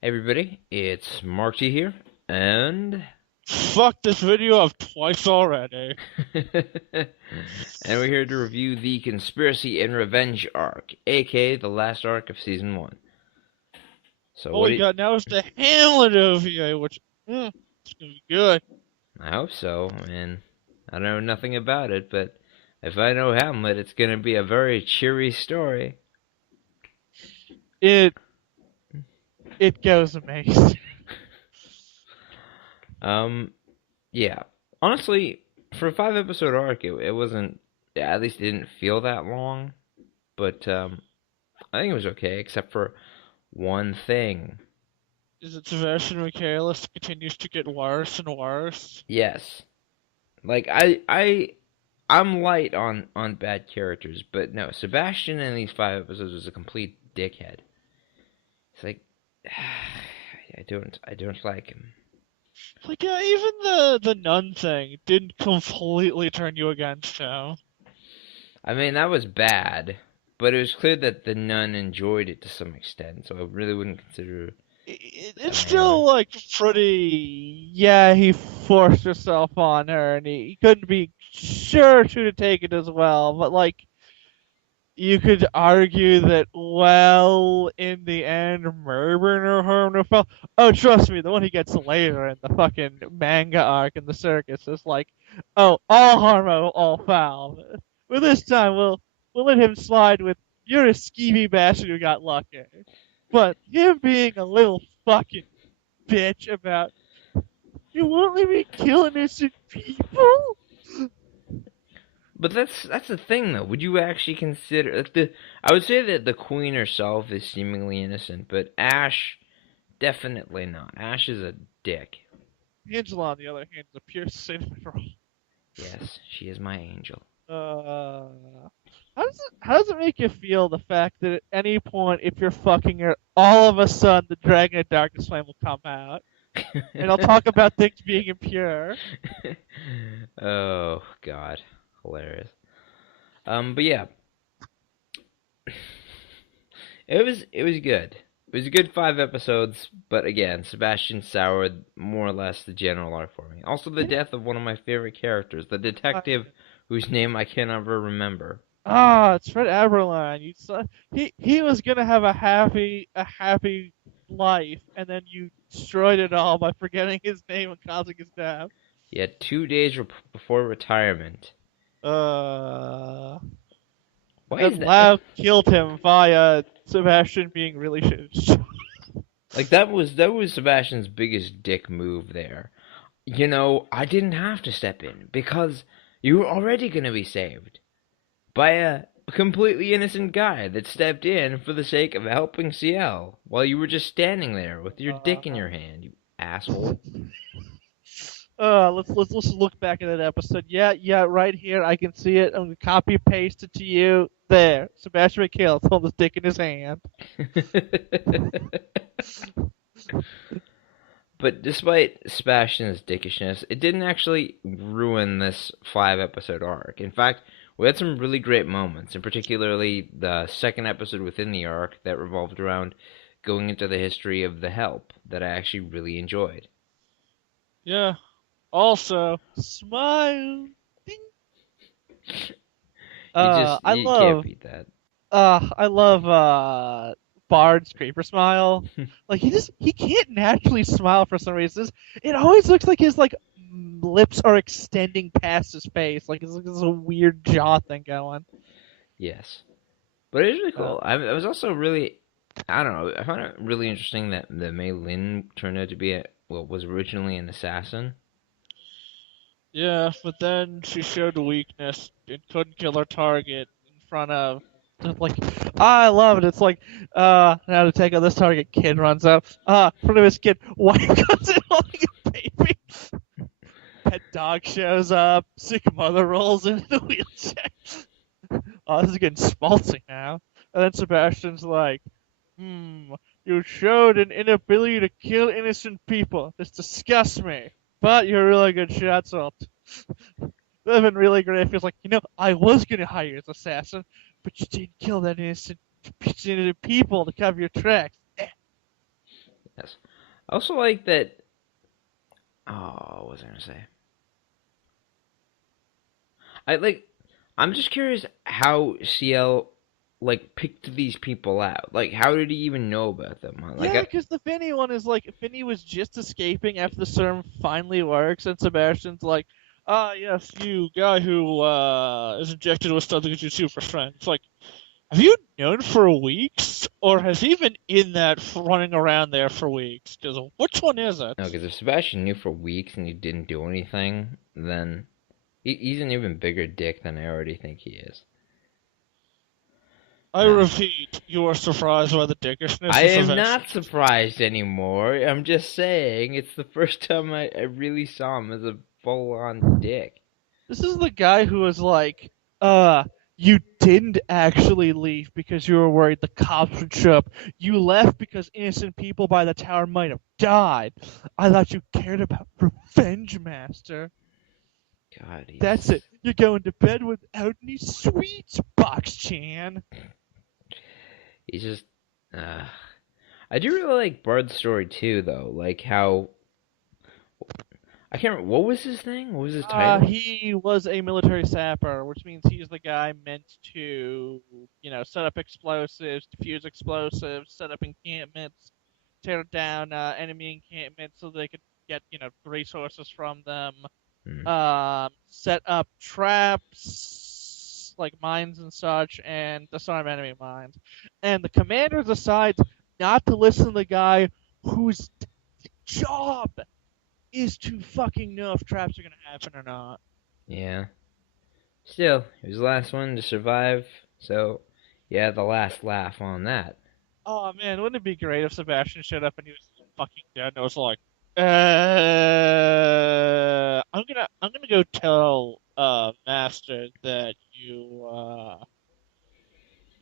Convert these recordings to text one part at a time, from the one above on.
Hey everybody, it's Marty here, and Fuck this video up twice already. and we're here to review the Conspiracy and Revenge arc, aka the last arc of season one. So what Holy did god, now it's the Hamlet OVA, which, it's gonna be good. I hope so, and I know nothing about it, but if I know Hamlet, it's gonna be a very cheery story. It, it goes amazing. Um, yeah, honestly, for a 5 episode arc, it wasn't. Yeah, at least it didn't feel that long, but I think it was okay, except for one thing. Is it Sebastian Michaelis continues to get worse and worse? Yes. Like I'm light on bad characters, but no, Sebastian in these 5 episodes was a complete dickhead. It's like I don't like him. Like, yeah, even the nun thing didn't completely turn you against him. I mean, that was bad, but it was clear that the nun enjoyed it to some extent, so I really wouldn't consider It's that a still, like, pretty, yeah, he forced himself on her, and he couldn't be sure she would take it as well, but, like, you could argue that, well, in the end, maybe no harm, no foul. Oh, trust me, the one he gets later in the fucking manga arc in the circus is like, oh, all harm, all foul. But this time, we'll let him slide with, you're a skeevy bastard who got lucky. But him being a little fucking bitch about, you won't let me kill innocent people? But that's the thing though. Would you actually consider like the I would say that the queen herself is seemingly innocent, but Ash definitely not. Ash is a dick. Angela, on the other hand, is a pure cinnamon roll. Yes, she is my angel. Uh, how does it make you feel the fact that at any point if you're fucking her, all of a sudden the Dragon of Darkness Flame will come out, and I'll talk about things being impure. Oh God, hilarious. But yeah, it was good. It was a good 5 episodes, but again, Sebastian soured more or less the general arc for me. Also, the You know, death of one of my favorite characters, the detective whose name I can never remember. it's Fred Aberline. He was gonna have a happy life, and then you destroyed it all by forgetting his name and causing his death. He had 2 days before retirement. Uh, Why is and that? Lav killed him via Sebastian being really shit. Like that was Sebastian's biggest dick move there. I didn't have to step in because you were already going to be saved by a completely innocent guy that stepped in for the sake of helping CL while you were just standing there with your dick in your hand, you asshole. Let's look back at that episode. Yeah, yeah, right here. I can see it. I'm gonna copy paste it to you. There, Sebastian McHale's holding his dick in his hand. But despite Sebastian's dickishness, it didn't actually ruin this 5 episode arc. In fact, we had some really great moments, and particularly the second episode within the arc that revolved around going into the history of the Help that I actually really enjoyed. Yeah. Also, smile. Ding. You just I you can't love. beat that. I love. Bard's creeper smile. Like he can't naturally smile for some reason. It always looks like his like lips are extending past his face. Like it's like this weird jaw thing going. Yes, but it was really Uh, cool. I was also really, I don't know, I found it really interesting that the Mei Lin turned out to be what was originally an assassin. Yeah, but then she showed weakness and couldn't kill her target in front of. Like, I love it. It's like, now to take on this target, kid runs up. In front of his kid, wife comes in holding a baby. Pet dog shows up. Sick mother rolls into the wheelchair. Oh, this is getting schmaltzy now. And then Sebastian's like, you showed an inability to kill innocent people. This disgusts me. But you're a really good shot, so that would have been really great if he was like, I was going to hire you as assassin, but you didn't kill that innocent people to cover your tracks. Yes. I also like that. Oh, what was I gonna say? I like. I'm just curious how CL like picked these people out. Like, how did he even know about them? Like, Yeah, because the Finney one is like Finney was just escaping after the serum finally works, and Sebastian's like, ah, yes, you guy who is injected with something that you super strength. It's like, have you known for weeks, or has he been in that running around there for weeks? Because which one is it? no, because if Sebastian knew for weeks and he didn't do anything, then he's an even bigger dick than I already think he is. I Uh, repeat, you are surprised by the dickishness I of am Sebastian. not surprised anymore. I'm just saying it's the first time I really saw him as a full-on dick. This is the guy who was like, uh, you didn't actually leave because you were worried the cops would show up. You left because innocent people by the tower might have died. I thought you cared about revenge, Master. God, That's it. You're going to bed without any sweets, Box Chan. he's just. Uh, I do really like Bard's story too, though. Like how I can't remember what was his thing. What was his title? He was a military sapper, which means he's the guy meant to, set up explosives, defuse explosives, set up encampments, tear down enemy encampments so they could get, resources from them, Hmm. set up traps, like mines and such, and disarm enemy mines. And the commander decides not to listen to the guy whose job is to fucking know if traps are gonna happen or not. Yeah. Still, he was the last one to survive, so yeah, the last laugh on that. Oh man, wouldn't it be great if Sebastian showed up and he was fucking dead and I was like, I'm gonna go tell Master that you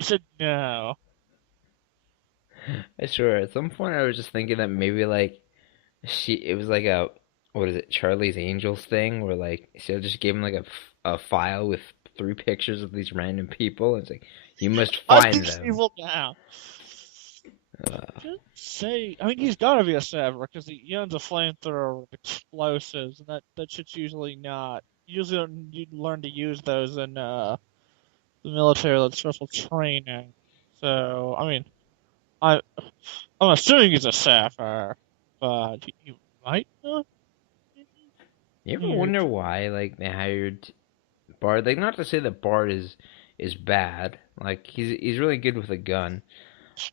said no. I swear, at some point I was just thinking that maybe like it was like a what is it, Charlie's Angels thing, where like she just gave him like a file with three pictures of these random people, and it's like you must I find think them. evil now. Uh, Just say, I mean, he's gotta be a saver because he owns a flamethrower with explosives, and that shit's usually not. Usually, you learn to use those in the military, like special training. So, I mean, I I'm assuming he's a sapphire, but you might not you ever be. wonder why like they hired Bard? Like not to say that Bard is bad. Like he's really good with a gun.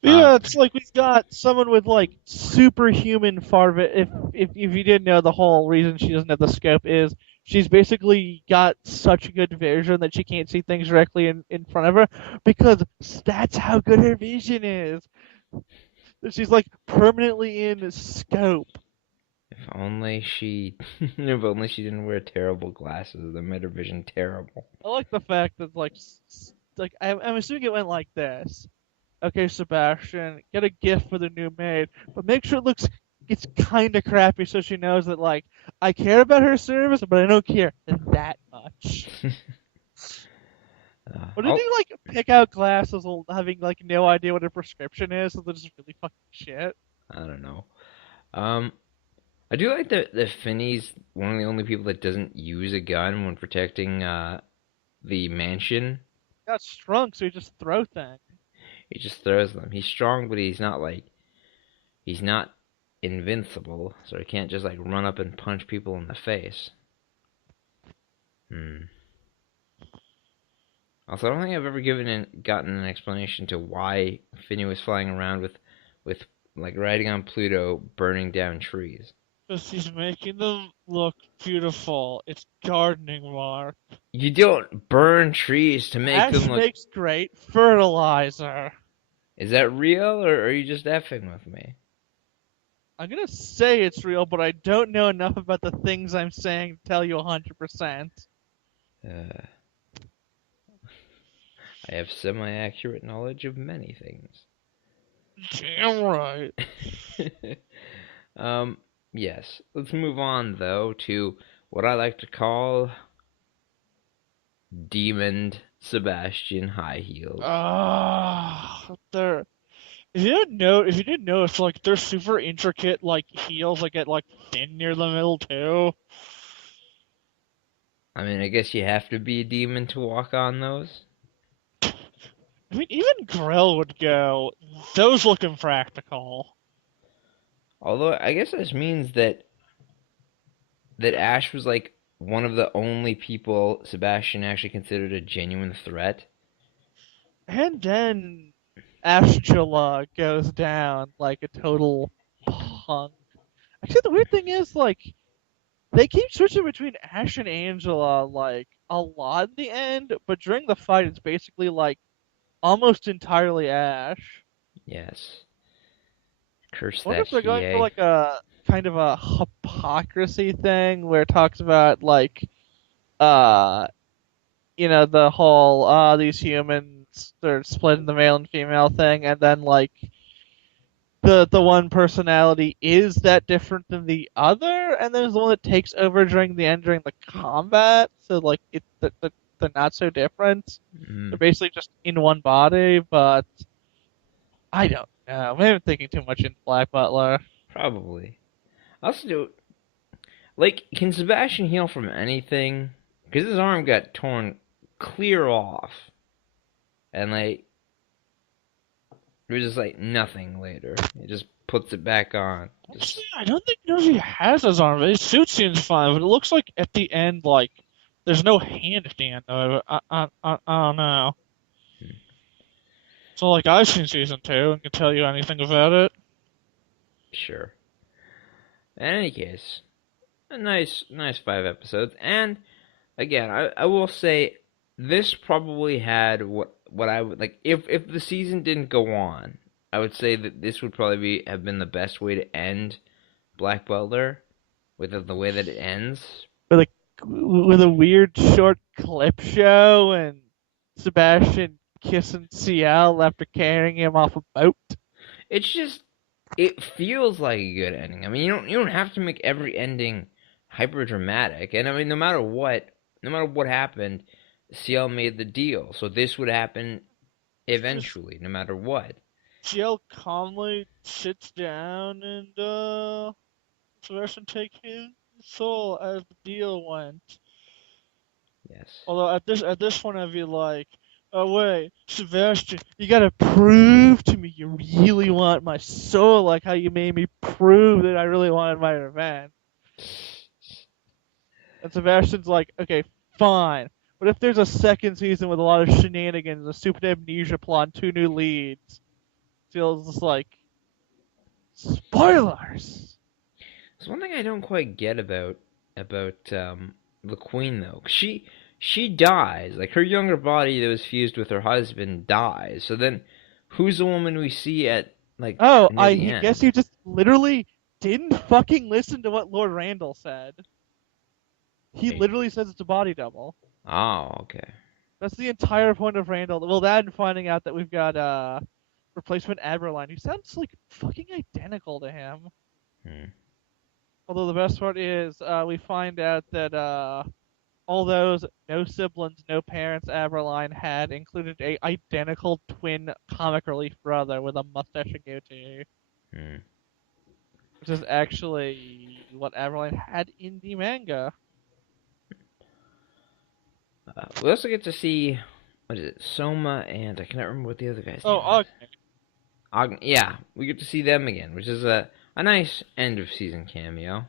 Yeah, it's like we've got someone with like superhuman farva. If you didn't know, the whole reason she doesn't have the scope is she's basically got such good vision that she can't see things directly in front of her because that's how good her vision is. That she's like permanently in scope. If only she, if only she didn't wear terrible glasses that made her vision terrible. I like the fact that like I'm assuming it went like this. Okay, Sebastian, get a gift for the new maid, but make sure it's kind of crappy so she knows that like I care about her service, but I don't care that much. What did I'll, they like pick out glasses while having like no idea what a prescription is, so they're just really fucking shit? I don't know. Um, I do like that Finney's one of the only people that doesn't use a gun when protecting the mansion. Got strung, so he just throw things. He just throws them. He's strong, but he's not invincible, so he can't just like run up and punch people in the face. Hmm. Also, I don't think I've ever gotten an explanation to why Finney was flying around with like riding on Pluto, burning down trees. Because he's making them look beautiful. It's gardening, Mark. You don't burn trees to make them Ash look. makes great fertilizer. Is that real, or are you just effing with me? I'm gonna say it's real, but I don't know enough about the things I'm saying to tell you 100%. Uh, I have semi-accurate knowledge of many things. Damn right. um, yes. Let's move on though to what I like to call Demon Sebastian High Heels. Ah, they're if you didn't notice, like they're super intricate, like heels that get like thin near the middle too. I mean, I guess you have to be a demon to walk on those. I mean, even Grell would go. Those look impractical. Although I guess this means that Ash was like one of the only people Sebastian actually considered a genuine threat. And then Ashjala goes down like a total punk. Actually, the weird thing is, like, they keep switching between Ash and Angela, like, a lot in the end, but during the fight, it's basically, like, almost entirely Ash. Yes. Curse I wonder that if they're going for, EA. like, a kind of a hypocrisy thing where it talks about, like, uh, the whole, these humans, they're split in the male and female thing, and then, like, the one personality is that different than the other, and there's the one that takes over during the end during the combat. So like they're not so different. They're Mm, basically just in one body, but I don't know. Maybe I'm thinking too much into Black Butler. probably. Also, do like can Sebastian heal from anything? Because his arm got torn clear off, and like it was just like nothing later. He just puts it back on. Actually, Just I don't think he has his arm. His suit seems fine, but it looks like at the end, like there's no hand at the end of it. I don't know. hmm, So like I've seen season two and can tell you anything about it. sure. In any case, a nice 5 episodes, and again, I will say this probably had what I would like if the season didn't go on. I would say that this would probably have been the best way to end Black Butler with the way that it ends. with a with a weird short clip show and Sebastian kissing CL after carrying him off a boat. It's just it feels like a good ending. I mean, you don't have to make every ending hyper dramatic. And I mean, no matter what happened, CL made the deal. So this would happen Just eventually, no matter what. CL calmly sits down and Sebastian take his soul as the deal went. Yes. Although at this point I'd be like, oh wait, Sebastian, you gotta prove to me you really want my soul, like how you made me prove that I really wanted my revenge. And Sebastian's like, okay, fine. But if there's a second season with a lot of shenanigans, a stupid amnesia plot, and two new leads, feels just like spoilers. There's one thing I don't quite get about the Queen though. She dies. Like her younger body that was fused with her husband dies. So then, who's the woman we see at like Oh, near I the guess end? you just literally didn't fucking listen to what Lord Randall said. He Wait. literally says it's a body double. Oh, okay. That's the entire point of Randall. Well, that and finding out that we've got replacement Aberline, who sounds like fucking identical to him. Hmm. Although the best part is we find out that all those no siblings, no parents Aberline had included a identical twin comic relief brother with a mustache and goatee, Hmm. which is actually what Aberline had in the manga. We also get to see what is it, Soma, and I cannot remember what the other guy's name Oh, is. okay. Yeah, we get to see them again, which is a nice end of season cameo.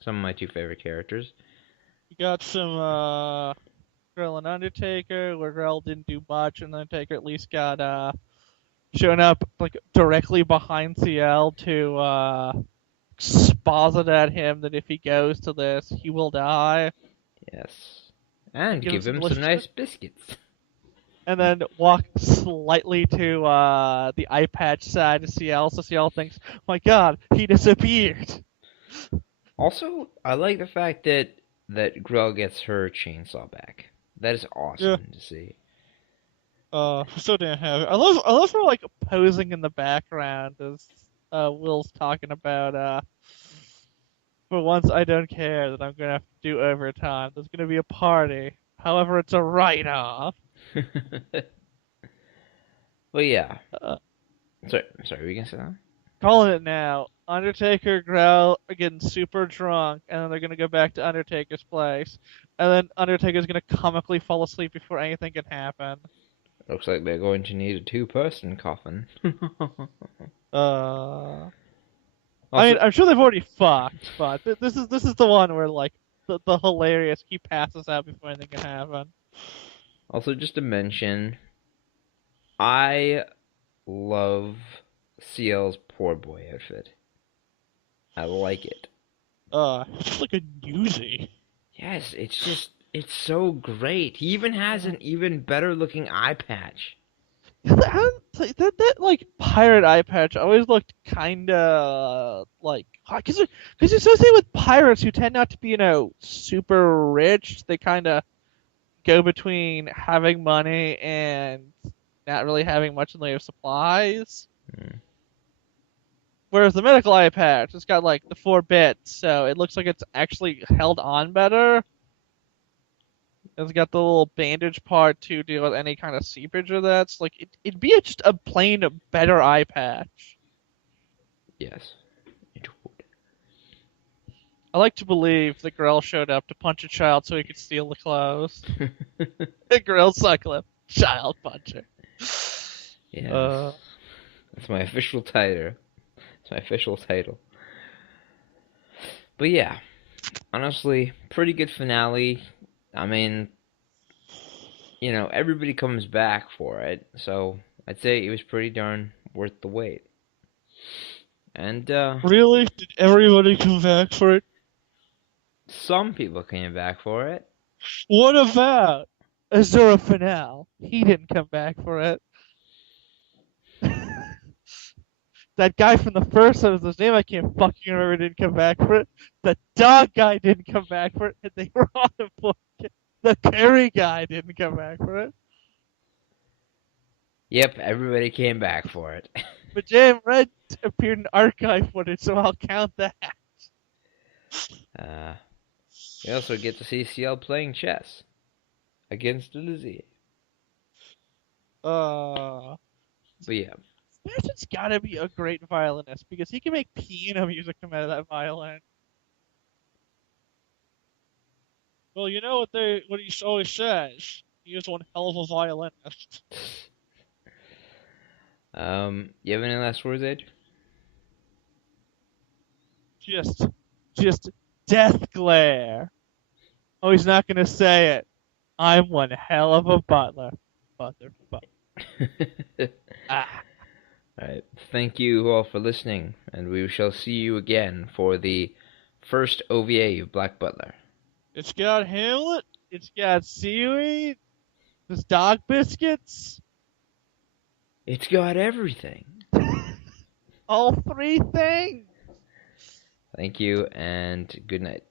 Some of my two favorite characters. You got some Grell and Undertaker, where Grell didn't do much, and Undertaker at least got shown up like directly behind CL to exposit at him that if he goes to this, he will die. Yes, and Give him give some him some delicious nice food, biscuits. and then walk slightly to the eye patch side to CL, so CL thinks, "My God, he disappeared." Also, I like the fact that Grell gets her chainsaw back. That is Yeah. awesome to see. So damn happy. I love her like posing in the background as Will's talking about for once I don't care that I'm gonna have to do overtime. There's gonna be a party. However, it's a write off. But yeah, Uh, Sorry, were you gonna say that? Calling it now. Undertaker, Grell are getting super drunk, and then they're gonna go back to Undertaker's place, and then Undertaker's gonna comically fall asleep before anything can happen. Looks like they're going to need a two-person coffin. Uh, I mean, Also, I'm sure they've already fucked, but this is the one where like the hilarious he passes out before anything can happen. just to mention, I love CL's poor boy outfit. I like it. It's just like a newsie. Yes, it's so great. He even has an even better looking eye patch. That like pirate eye patch always looked kind of like because you associate with pirates who tend not to be super rich. They kind of go between having money and not really having much in the way of supplies. Hmm. Whereas the medical eye patch, it's got like the 4 bits, so it looks like it's actually held on better. It's got the little bandage part to deal with any kind of seepage or that's like it'd be just a plain better eye patch. Yes, it I like to believe that Grell showed up to punch a child so he could steal the clothes. would. Grell Cyclip, child puncher. Yes, Uh, that's my official title. It's my official title. But yeah, honestly, pretty good finale. I mean, everybody comes back for it, so I'd say it was pretty darn worth the wait. And really? Did everybody come back for it? some people came back for it. What about Azura Finale? He didn't come back for it. That guy from the first episode, his name I can't fucking remember, didn't come back for it. The dog guy didn't come back for it, and they were on the book. The Curry guy didn't come back for it. Yep, everybody came back for it. But Jam Red appeared in archive footage, so I'll count that. uh, we also get to see CL playing chess against Lizzie. Uh, But yeah, Sebastian's gotta be a great violinist because he can make piano music come out of that violin. Well, you know what he always says. He is one hell of a violinist. you have any last words, Ed? Just death glare. Oh, he's not gonna say it. I'm one hell of a butler. Butler. Ah. Alright, thank you all for listening, and we shall see you again for the first OVA of Black Butler. It's got Hamlet. It's got seaweed. There's dog biscuits. It's got everything. All 3 things. Thank you, and good night.